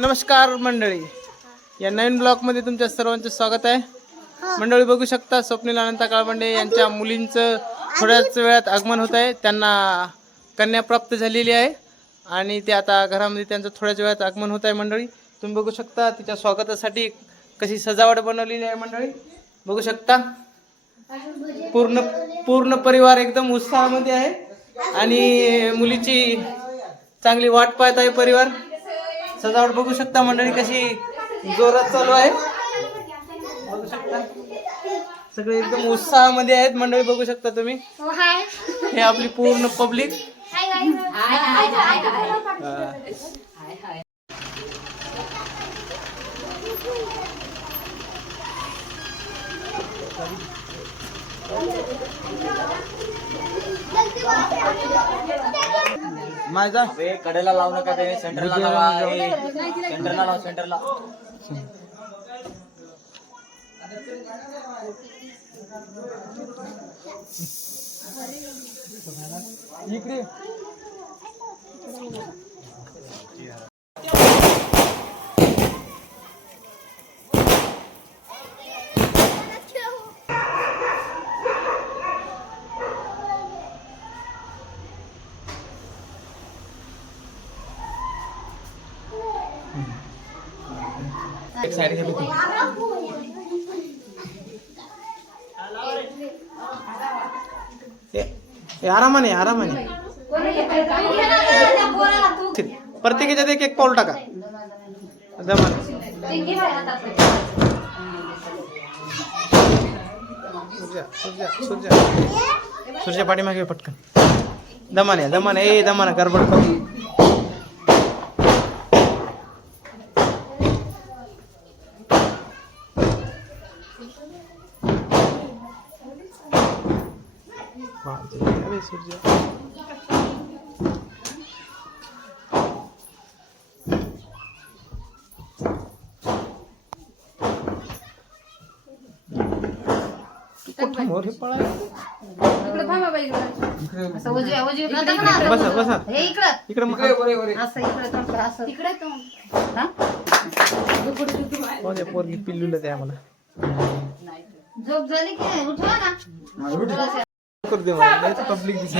नमस्कार मंडळी, या नवीन ब्लॉगमध्ये तुमच्या सर्वांचे स्वागत आहे. मंडळी बघू शकता, स्वप्नील अनंता काळबंडे यांच्या मुलींचं थोड्याच वेळात आगमन होत आहे. त्यांना कन्या प्राप्त झालेली आहे आणि ते आता घरामध्ये त्यांचं थोड्याच वेळात आगमन होत आहे. मंडळी तुम्ही बघू शकता, तिच्या स्वागतासाठी कशी सजावट बनवलेली आहे. मंडळी बघू शकता, पूर्ण परिवार एकदम उत्साहामध्ये आहे आणि मुलीची चांगली वाट पाहत आहे परिवार. सजावट बघू शकता मंडळी कशी जोरात चालू आहे. बघू शकता सगळे एकदम उत्साहामध्ये आहेत. मंडळी बघू शकता तुम्ही, हे आपली पूर्ण पब्लिक. माझा कडेला लावू नका, ते सेंटरला लावा. सेंटरला लाव, सेंटरला. इकडे एक साइड घे बघू. आरामाने आरामाने प्रत्येकाच्यात एक एक पाऊल टाका. सूर्या पाठीमागे पटकन. दमाने दमाने ए दमाने गडबड करू. बसा बसा इकडे पोरगी पिल्लूला द्या मला. झोप झाली की उठवा ना. कर दे पब्लिक दिसे.